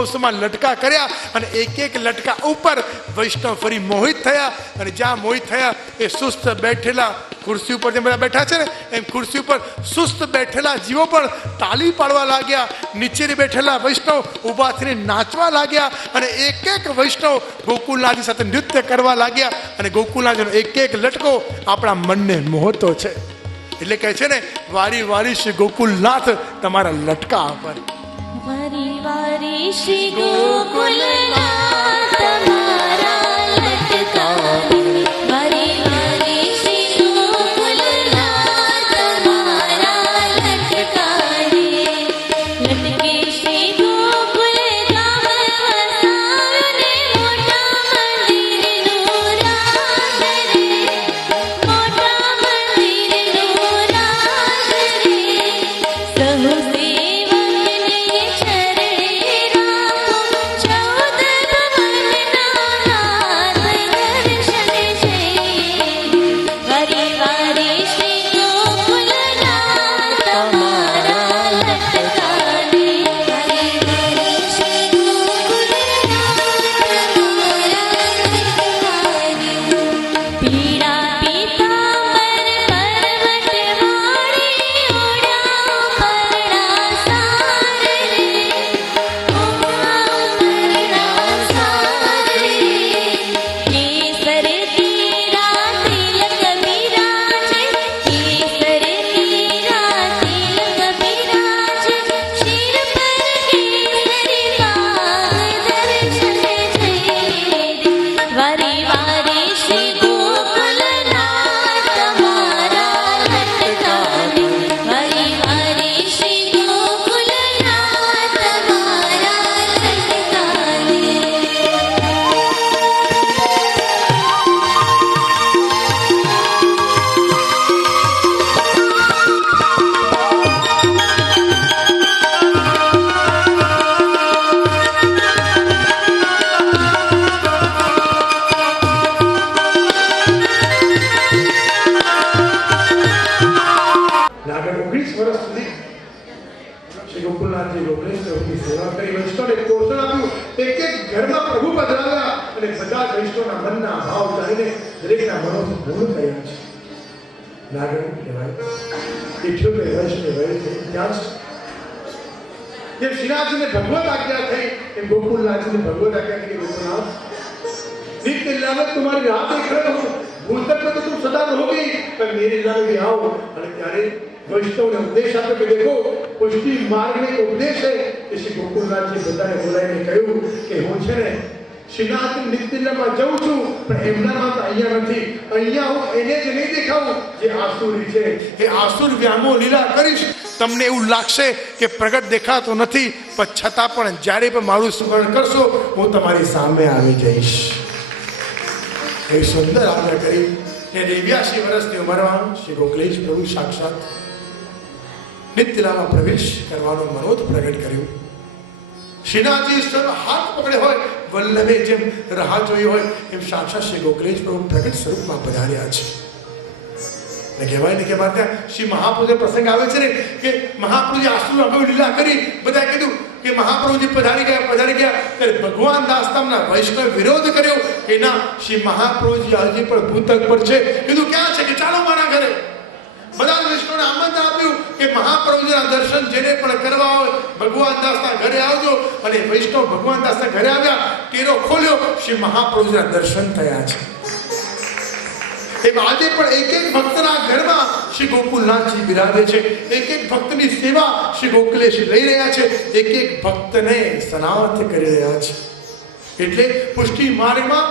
મહોત્સવમાં લટકા કર્યા અને એક એક લટકા ઉપર વૈષ્ણવ ફરી મોહિત થયા. અને જ્યાં મોહિત થયા એ સુસ્ત બેઠેલા ખુરશી ઉપર જેમ બધા બેઠા છે ને એમ ખુરશી ઉપર સુસ્ત બેઠેલા જીવો પણ તાલી પાડવા લાગ્યા. નીચે બેઠેલા વૈષ્ણવ ઊભા થઈને નાચવા લાગ્યા અને એક એક વૈષ્ણવ ગોકુલનાથજી સાથે નૃત્ય કરવા લાગ્યા. અને ગોકુલનાથજીનો એક એક લટકો આપણા મનને મોહતો છે. એટલે કહે છે ને, વારી વારી શ્રી ગોકુલનાથ તમારા લટકા પર. વારી વારી શ્રી ગોકુલનાથ તમારા લટકા, વારી વારી શ્રી ગોકુલનાથ તમારા લટકા રે. લટકે શ્રી ગોકુલ ગામ વસાવ્યું મોટા મંદિરનું રાજ રે, મોટા મંદિરનું રાજ રે. સહુ શ્રીનાથજીને ભગવત આજ્ઞા થઈ એમ ગોકુલનાથજીને ભગવત આજ્ઞા થઈ. ગોકુલનાથ नित्य लीला में तुम्हारी राह देख रहे हो, भूल तक में तो तुम सदा रहोगे, पर मेरी लीला में भी आओ. અને ત્યારે વૈષ્ણવ ને ઉપદેશ આપે કે દેખો પુષ્ટિ માર્ગ ને ઉપદેશ છે. શ્રી ગોકુલનાથજી બધાને બોલાવીને કહ્યું કે હું છે ને શ્રીનાથ નિત્ય લીલામાં જાઉં છું, પણ એમનામાં તો અહીંયા નથી. અહીંયા હું એને જ નહીં દેખાવું જે આસુરી છે. એ આસુર વ્યામો લીલા કરીશ. તમને એવું લાગશે કે પ્રગટ દેખાતો નથી, પણ છતાં પણ જ્યારે પણ મારું સ્મરણ કરશો હું તમારી સામે આવી જઈશ. એ સુંદર આજ્ઞા કરી. 89 વર્ષની ઉંમરમાં શ્રી ગોકુલેશ પ્રભુ સાક્ષાત નિત્યલામાં પ્રવેશ કરવાનો મનોધ પ્રગટ કર્યો. શ્રીનાથજી સર્વ હાથ પકડે હોય, વલ્લભે જેમ રાહ જોઈ હોય એમ સાક્ષાત શ્રી ગોકુલેશ પ્રભુ પ્રગટ સ્વરૂપમાં પધાર્યા છે. કહેવાય ને કે મારે ત્યાં શ્રી મહાપ્રભુનો પ્રસંગ આવે છે ને કે મહાપ્રભુજી આસુર અભય લીલા કરી. બધા કીધું કે મહાપ્રભુજી પધારી ગયા ત્યારે ભગવાન દાસતામના વૈષ્ણવ વિરોધ કર્યો કે ના, શ્રી મહાપ્રભુજી હજી પણ ભૂતક પર છે. કીધું ક્યાં છે કે ચાલો મારા ઘરે. બધા વૈષ્ણવને આમંત્રણ આપ્યું કે મહાપ્રભુજીના દર્શન જેને પણ કરવા હોય ભગવાન દાસના ઘરે આવજો. અને વૈષ્ણવ ભગવાન દાસના ઘરે આવ્યા, ટેરો ખોલ્યો, શ્રી મહાપ્રભુજીના દર્શન થયા છે. એમ આજે પણ એક એક ભક્તના ઘરમાં શ્રી ગોકુલનાથજી બિરાજે છે. એક એક ભક્તની સેવા શ્રી ગોકુલેશ લઈ રહ્યા છે. એક એક ભક્તને સનાથ કરી રહ્યા છે. એટલે પુષ્ટિ માર્ગમાં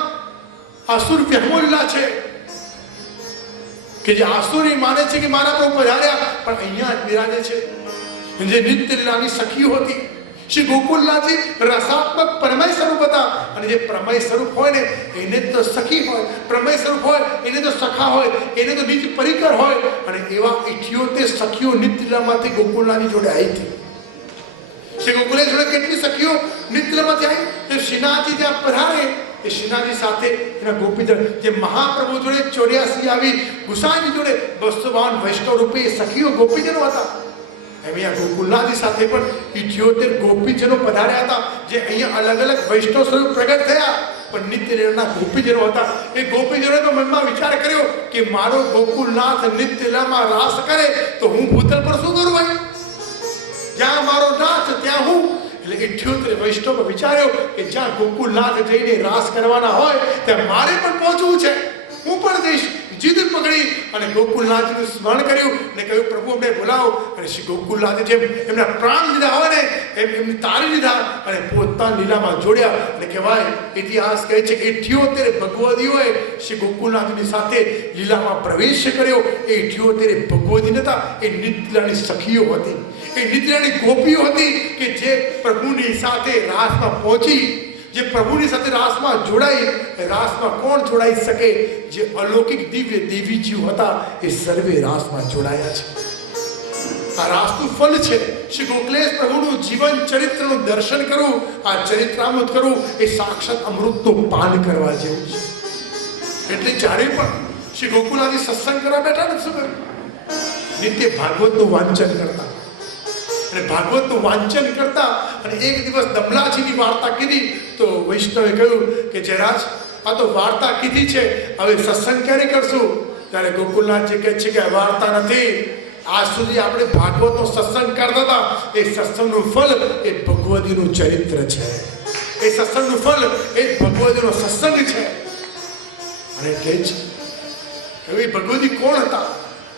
આસુર વ્યામોલ્લા છે કે જે આસુરી માને છે કે મારા પ્રભુ પધાર્યા, પણ અહીંયા જ બિરાજે છે. જે નિત્ય લીલાની સખીઓ હતી. શ્રી ગોકુલનાથજી રસાત્મક પ્રમેય સ્વરૂપ હતા. અને જે પ્રમેય સ્વરૂપ હોય ને એને તો સખી હોય, પ્રમેય સ્વરૂપ હોય એને તો સખા હોય, એને તો નીચ પરિકર હોય. અને એવા 78 સખીઓ નિત્યલીલામાંથી ગોકુલનાથજી જોડે આવી હતી. શ્રી ગોકુલેશ જોડે કેટલી સખીઓ નિત્યલીલામાંથી આવી? શ્રીનાથજી જ્યાં પધારે એ શ્રીનાથજી સાથે એના ગોપીજન, જે મહાપ્રભુ જોડે 84 આવી, ગુસાઈજી જોડે 252 વૈષ્ણવ રૂપે સખીઓ ગોપીજનો હતા. અહીંયા ગોકુલનાથજી સાથે પણ 78 ગોપીજનો પધાર્યા હતા, જે અહીંયા અલગ અલગ વૈષ્ણવ સ્વરૂપ પ્રગટ થયા. પણ નિત્ય લીલાના ગોપીજનો હતા. એ ગોપીજનોએ તો મનમાં વિચાર કર્યો કે મારો ગોકુલનાથ નિત્ય લીલામાં રાસ કરે તો હું ભૂતલ પર શું કરું ભાઈ? જ્યાં મારો નાથ ત્યાં હું. એટલે 78 વૈષ્ણવ વિચાર્યો કે જ્યાં ગોકુલનાથ જઈને રાસ કરવાના હોય ત્યાં મારે પણ પહોંચવું છે, હું પણ જઈશ. જીદ પકડી અને ગોકુલનાથનું સ્મરણ કર્યું અને કહ્યું પ્રભુ અમને બોલાવો. અને શ્રી ગોકુલનાથે જેમ એમના પ્રાણ લીધા હોય ને એમ એમને તારી લીધા અને પોતાની લીલામાં જોડ્યા. અને કહેવાય ઇતિહાસ કહે છે કે 78 ભગવદીઓએ શ્રી ગોકુલનાથની સાથે લીલામાં પ્રવેશ કર્યો. એ 78 ભગવદી નતા, એ નિત્યલીલાની સખીઓ હતી, એ નિત્યલીલાની ગોપીઓ હતી કે જે પ્રભુની સાથે રાસમાં પહોંચી, જે પ્રભુની સાથે રાસમાં જોડાઈ. રાસમાં કોણ જોડાઈ શકે? જે અલૌકિક દિવ્ય દેવીજીઓ હતા એ સર્વે રાસમાં જોડાયા છે. આ રાસનું ફલ છે. શ્રી ગોકુલેશ પ્રભુનું જીવન ચરિત્રનું દર્શન કરવું, આ ચરિત્રામૃત કરવું એ સાક્ષાત અમૃતનું પાન કરવા જેવું છે. એટલે જ્યારે પણ શ્રી ગોકુલનાથજી સત્સંગ કરવા બેઠા ને શું કર્યું? નિત્ય ભાગવતનું વાંચન કરતા અને ભાગવતનું વાંચન કરતા. અને એક દિવસ દમલાજીની વાર્તા કીધી તો વૈષ્ણવે કહ્યું કે જયરાજ આ તો વાર્તા કીધી છે, હવે સત્સંગ ક્યારે કરશું? ત્યારે ગોકુલનાથજી કહે છે કે વાર્તા નથી, આજ સુધી આપણે ભાગવતનો સત્સંગ કરતા હતા, એ સત્સંગનું ફલ એ ભગવદીનું ચરિત્ર છે, એ સત્સંગનું ફલ એ ભગવદીનો સત્સંગ છે. અને કહે છે હવે ભગવદી કોણ હતા?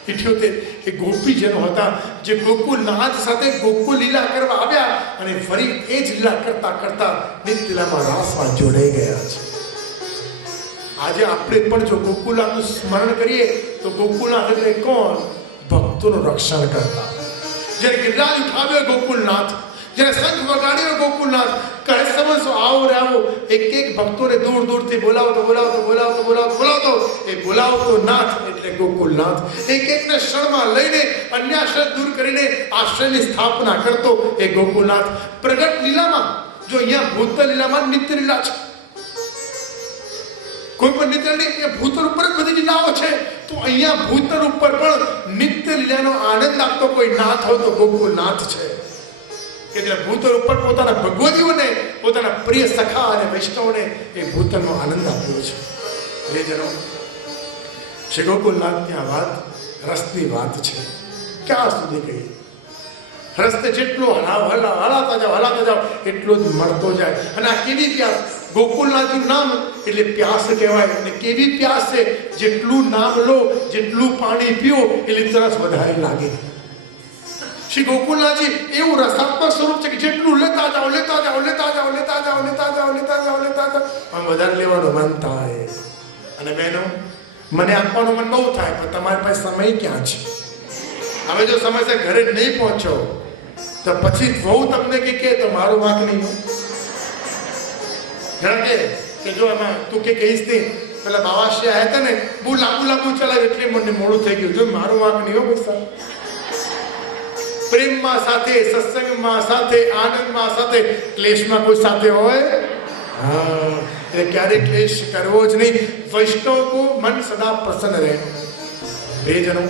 78 એ ગોપીજનો હતા જે ગોકુલનાથ સાથે ગોકુલ લીલા કરવા આવ્યા અને ફરી એ જ લીલા કરતા કરતા નિત્ય લીલામાં રાસમાં જોડાઈ ગયા છે. આજે આપણે પણ જો ગોકુલનાથનું સ્મરણ કરીએ તો ગોકુલનાથ એટલે કોણ? ભક્તોનું રક્ષણ કરતા. જ્યારે ગિરરાજ ઉઠાવ્યો ગોકુલનાથ, જ્યારે શંખ વગાડ્યો ગોકુલનાથ, કહે સમજો આવો રે આવો, એક એક ભક્તોને દૂર દૂરથી બોલાવતો બોલાવતો બોલાવતો બોલાવતો બોલાવતો એ બોલાવતો નાથ એટલે ગોકુલનાથ. એક એકને ક્ષણમાં લઈને અન્યાશ્રય દૂર કરીને આશ્રયની સ્થાપના કરતો એ ગોકુલનાથ. પ્રગટ લીલામાં જો અહીંયા ભૂતલ લીલામાં નિત્ય લીલા છે, કોઈ પણ નિત્ય નહીં, એ ભૂતલ ઉપર જ બધી લીલાઓ છે. તો અહીંયા ભૂતલ ઉપર પણ નિત્ય લીલાનો આનંદ આપતો કોઈ નાથ હોય તો ગોકુલનાથ છે. કે જે ભૂતલ ઉપર પોતાના ભગવદીઓને, પોતાના પ્રિય સખા અને વૈષ્ણવને એ ભૂતલનો આનંદ આપ્યો છે. પ્રિયજનો, શ્રી ગોકુલનાથની આ વાત રસની વાત છે. ક્યાં સુધી કહીએ? રસ્તે જેટલો હલાતા જાઓ એટલો જ મળતો જાય. અને આ કેવી પ્યાસ! ગોકુલનાથનું નામ એટલે પ્યાસ કહેવાય. અને કેવી પ્યાસ છે! જેટલું નામ લો, જેટલું પાણી પીઓ એટલી તરસ વધારે લાગે. શ્રી ગોકુલનાથજી એવું રસાત્મક સ્વરૂપ છે કે જેટલું લેતા જાઓ લેતા જાઓ લેતા જાઓ લેતા જાઓ લેતા જાઓ લેતા જાઓ લેતા જાઓ, આમ વધારે લેવાનું મન થાય. અને બહેનો, મને આપવાનું મન બહુ થાય, પણ તમારી પાસે સમય ક્યાં છે? હવે જો સમયસર ઘરે નહીં પહોંચો તો પછી બહુ તમને કે તો મારું વાંક નહીં હોય. ઘણા કે જો એમાં તું કે કહીશ નહીં, પેલા બાવાશ્રી આવ્યા હતા ને બહુ લાંબુ ચલાવ્યું એટલે મને મોડું થઈ ગયું. જો મારું વાંક નહીં હોય પૈસા. પ્રેમમાં સાથે, સત્સંગમાં સાથે, આનંદમાં સાથે, ક્લેશમાં કોઈ સાથે હોય? હા, એટલે ક્યારેય ક્લેશ કરવો જ નહીં. વૈષ્ણવ કો મન સદા પ્રસન્ન રહે. બેજનો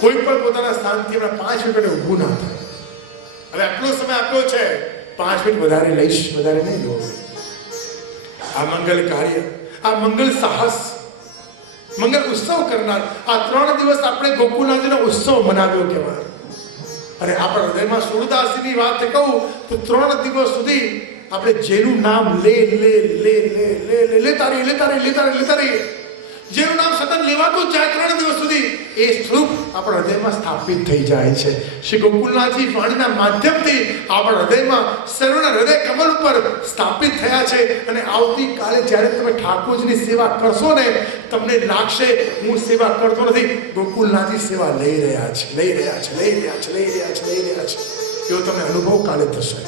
કોઈ પણ પોતાના સ્થાનથી હમણાં 5 મિનિટ ઊભું ના થાય. હવે આટલો સમય આપ્યો છે, 5 મિનિટ વધારે લઈશ, વધારે નહીં લો. આ મંગલ કાર્ય, આ મંગલ સાહસ, મંગલ ઉત્સવ કરનાર આ 3 દિવસ આપણે ગોકુલનાથજીનો ઉત્સવ મનાવ્યો કહેવાય. અને આપણા હૃદયમાં સુરદાસજીની વાત કહું તો 3 દિવસ સુધી આપણે જેનું નામ લેતા રહીએ, જેનું નામ સતત લેવાતું જ જાય 3 દિવસ સુધી, એ સ્વરૂપ આપણા હૃદયમાં સ્થાપિત થઈ જાય છે. શ્રી ગોકુલનાથજી વાણીના માધ્યમથી આપણા હૃદયમાં સર્વના હૃદય કમલ ઉપર સ્થાપિત થયા છે. અને આવતીકાલે જ્યારે તમે ઠાકોરજીની સેવા કરશો ને, તમને લાગશે હું સેવા કરતો નથી, ગોકુલનાથજી સેવા લઈ રહ્યા છે. એવો તમને અનુભવ કાલે થશે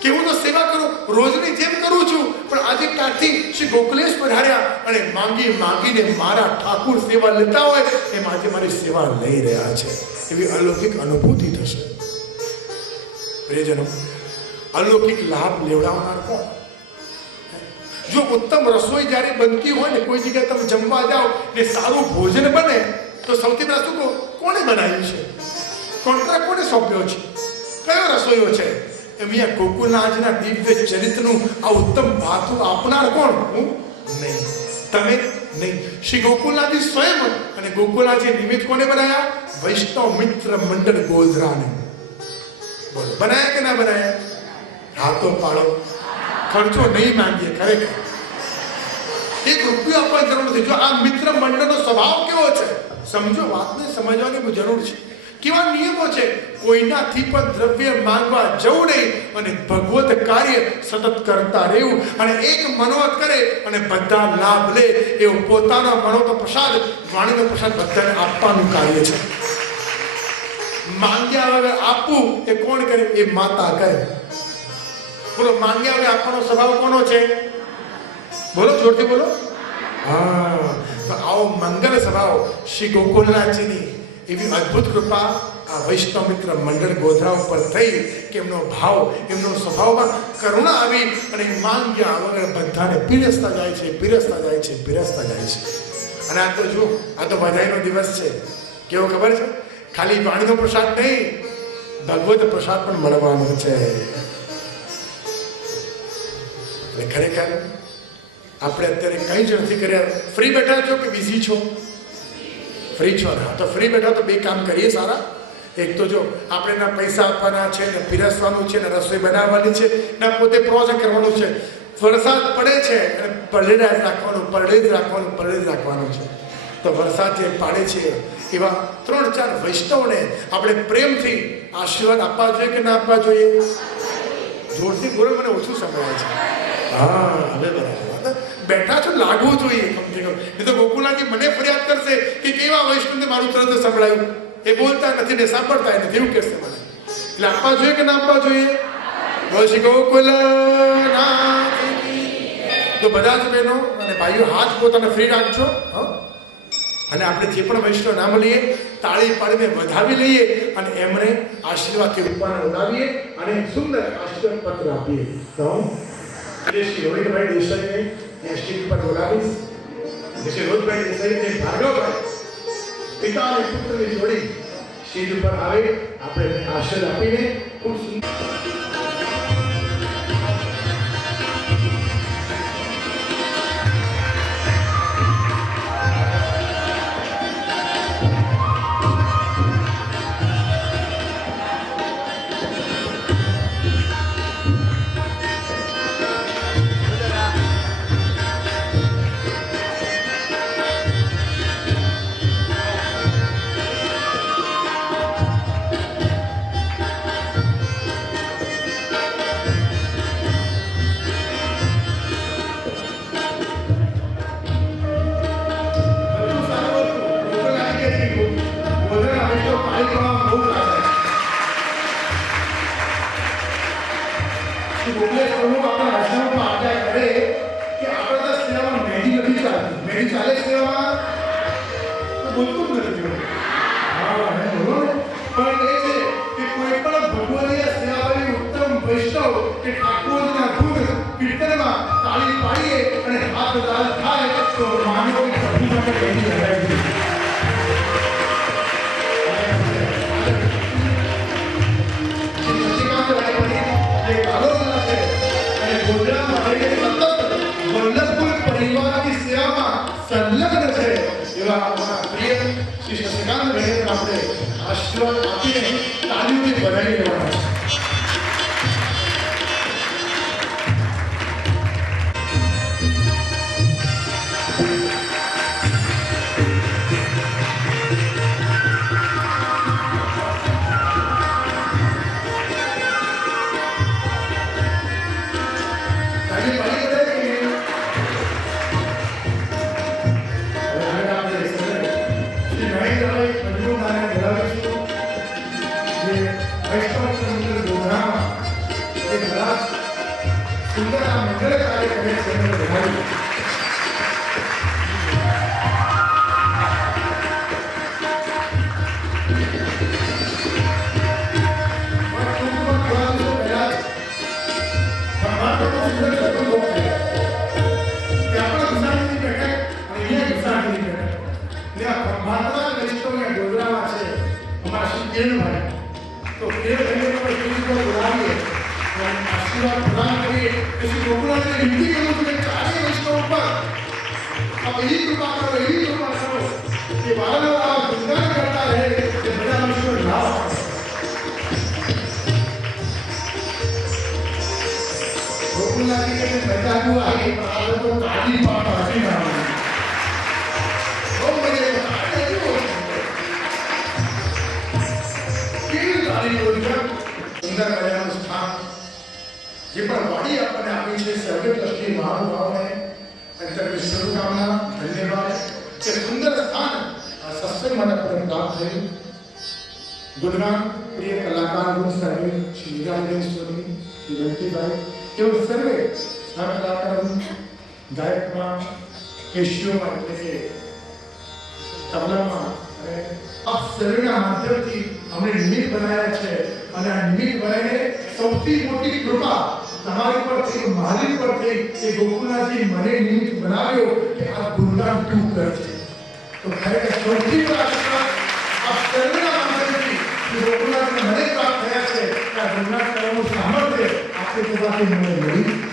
કે હું તો સેવા કરું, રોજની જેમ કરું છું, પણ આજે ક્યાંથી શ્રી ગોકુલેશ પધાર્યા અને માંગીને મારા ઠાકુર સેવા લેતા હોય એમ આજે મારી સેવા લઈ રહ્યા છે. એવી અલૌકિક અનુભૂતિ થશે. પ્રિયજનો, અલૌકિક લાભ લેવડાવનાર કોણ? જો ઉત્તમ રસોઈ જ્યારે બનતી હોય ને, કોઈ જગ્યાએ તમે જમવા જાઓ ને સારું ભોજન બને તો સૌથી પહેલા શું કહો? કોણે બનાવ્યું છે? કોન્ટ્રાક્ટ કોને સોંપ્યો છે? કયો રસોઈયો છે? એમ અહીંયા ગોકુલનાથના દિવ્ય ચરિત્રનું આ ઉત્તમ ભાથું આપનાર કોણ? હું નહીં, તમે નહીં, શ્રી ગોકુલનાથજી સ્વયં. અને ગોકુલનાથજી નિમિત્ત કોને બનાયા? વૈષ્ણવ મિત્ર મંડળ ગોધરાને. બોલો, બનાયા કે ના બનાયા? હાથો પાડો. ખર્ચો નહીં માંગીએ, ખરેખર એક રૂપિયો આપવાની જરૂર નથી. જો આ મિત્ર મંડળનો સ્વભાવ કેવો છે સમજો, વાતને સમજવાની બહુ જરૂર છે. કેવા નિયમો છે? કોઈનાથી પણ દ્રવ્ય માંગવા જવું નહીં અને ભગવત કાર્ય સતત કરતા રહેવું. અને એક મનોવત કરે અને બધા લાભ લે એવું પોતાનો મનોતો પ્રસાદ, વાણીનો પ્રસાદ બધાને આપવાનું કાર્ય છે. માંગ્યા વગર આપવું એ કોણ કરે? એ માતા કરે. બોલો, માંગ્યા વગર આપવાનો સ્વભાવ કોનો છે? બોલો, જોરથી બોલો. હા, તો આવો મંગલ સ્વભાવ શ્રી ગોકુલનાથજીની એવી અદ્ભુત કૃપા આ વૈષ્ણવ મિત્ર મંડળ ગોધરા ઉપર થઈ કે એમનો ભાવ, એમનો સ્વભાવમાં કરુણા આવી અને માંગ્યા વગર બધાને પીરસતા જાય છે, પીરસતા જાય છે, પીરસતા જાય છે. અને આ તો જો, આ તો વધાઈનો દિવસ છે. કેવો ખબર છે? ખાલી વાણીનો પ્રસાદ નહીં, ભગવત પ્રસાદ પણ મળવાનો છે. એટલે ખરેખર આપણે અત્યારે કંઈ જ નથી કર્યા. ફ્રી બેઠા છો કે બિઝી છો? ફ્રી છો ને? તો ફ્રી બેઠા તો બે કામ કરીએ સારા. એક તો જો આપણે ના પૈસા આપવાના છે, ને પીરસવાનું છે, ને રસોઈ બનાવવાની છે, ને પોતે પ્રોજેક્ટ કરવાનું છે. વરસાદ પડે છે અને પલળે જ રાખવાનું, પલળે જ રાખવાનું, પલળે જ રાખવાનું છે. તો વરસાદ જે પાડે છે એવા 3-4 વૈષ્ણવને આપણે પ્રેમથી આશીર્વાદ આપવા જોઈએ કે ના આપવા જોઈએ? જોરથી બોલો, મને ઓછું સંભળાય છે. હા, હવે બરાબર. બેઠા છો, લાગવું જોઈએ કમથી કમ. નહીં તો ગોકુલનાથજી મને ફરિયાદ કરશે કે કેવા વૈષ્ણવને મારું તરત સંભળાયું. એ બોલતા નથી ને સાંભળતા નથી, એવું કહેશે મને. એટલે આપવા જોઈએ કે ના આપવા જોઈએ? બોલ શ્રી ગોકુલનાથજી. તો બધા જ બહેનો અને ભાઈઓ હાથ પોતાને ફ્રી રાખજો. અને આપણે જે પણ વૈષ્ણવ નામ લઈએ, તાળી પાડીને વધાવી લઈએ અને એમને આશીર્વાદથી રૂપાને ઉડાવીએ અને સુંદર આશીર્વાદ પત્ર આપીએ. તો શ્રી રોહિતભાઈ દેસાઈને સ્ટેજ પર બોલાવીશ. શ્રી રોહિતભાઈ દેસાઈને ભાર્ગવભાઈ પિતા અને પુત્રની જોડી સ્ટેજ ઉપર આવે, આપણે આશીર્વાદ આપીને ખૂબ સુંદર સંલગ્ન છે એવા આપણા પ્રિય શ્રી શશિકાંત બહેન આપણે આશીર્વાદ આપીને તાળીઓથી બનાવી લેવાના છે. ભાઈ मेरे बहनों को स्टेज पर बुलाइए और आशीर्वाद प्रदान करिए। ऐसी गोकुला ने विनती करूँ तुम्हें चाहे इसके ऊपर अब यही कृपा करो कि बारंबार गुणगान करता रहे कि मेरा ईश्वर लाभ गोकुला जी के पैदा हुआ है बाबा को ताली पापा आती ना वो मुझे सुंदर कल्याण स्थान જે પણ વાડી આપણને આપી છે સર્વદ્રષ્ટિ મહાનુભાવ ને અંતર્ગત શુભકામના ધન્યવાદ કે સુંદર સ્થાન આ સત્સંગ માટે આપણને પ્રાપ્ત થયું ગુણગાન પ્રિય કલાકાર ગુણ સર્વે શ્રી હીરાબેન સ્વામી શ્રી વંતીભાઈ તેઓ સર્વે આ કલાકારો ગાયકમાં કેશીઓમાં એટલે કે તબલામાં અને આ સર્વેના માધ્યમથી અમને નિમિત્ત બનાવ્યા છે અને આ નિમિત્ત બનાવીને સૌથી મોટી કૃપા તમારી પર થઈ મારી પર થઈ કે ગોકુલનાથજી મને નિમિત્ત બનાવ્યો કે આ ગુણગાન તું કરજે તો ખરેખર સૌથી આશીર્વાદ આ સર્વેના માધ્યમથી કે ગોકુલનાથને મને પ્રાપ્ત થયા છે કે આ ગુણગાન કરવાનું સામર્થ્ય આપણી કૃપાથી મને મળી